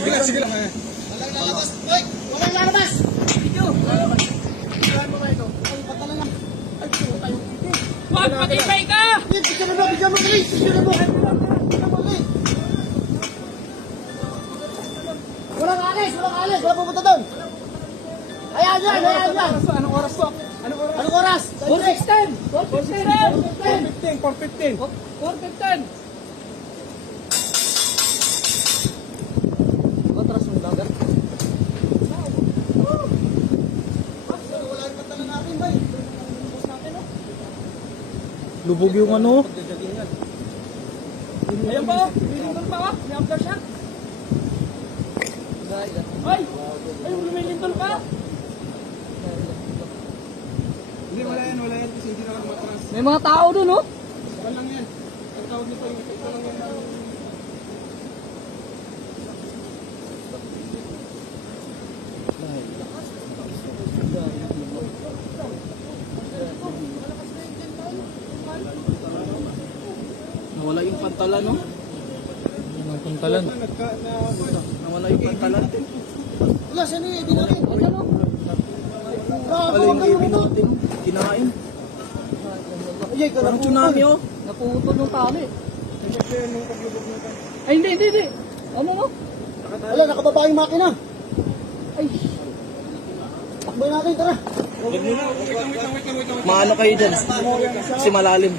Sige lang, sige lang. Walang lalabas. Hoy! Walang lalabas! Video! Saan mo na ito? Ay, patala lang. Ay, sino tayo? Wag, matibay ka! Bigyan mo, please! Bigyan mo! Please! Walang alis! Wala pupunta doon! Ayan yan! Anong oras to? Anong oras? 4:16! 4:16! 4:15. 4:15! Matras mo dagat. Wala yung patala natin, bay. Lubog yung ano. Ayan pa, oh! Lumilindol pa, oh! May aftershock! Ay! Ay, lumilindol pa! Hindi, wala yan kasi hindi naman matras. May mga tao dun, oh! Saka lang yan. Ang tawag nito yung ito lang yan. Nawala yung pantalan, no? Yung pantalan. Nawala yung pantalan. Wala, saan yung ibig natin? Ayan, oh! Wala yung ibig natin. Kinain. Ay, Parang tsunami, oh. Naputol ng tali. Ay, hindi. Ano, no? Wala, nakababa yung makina. Ay! Takboy natin, tara. Maano kayo dyan? Kasi malalim.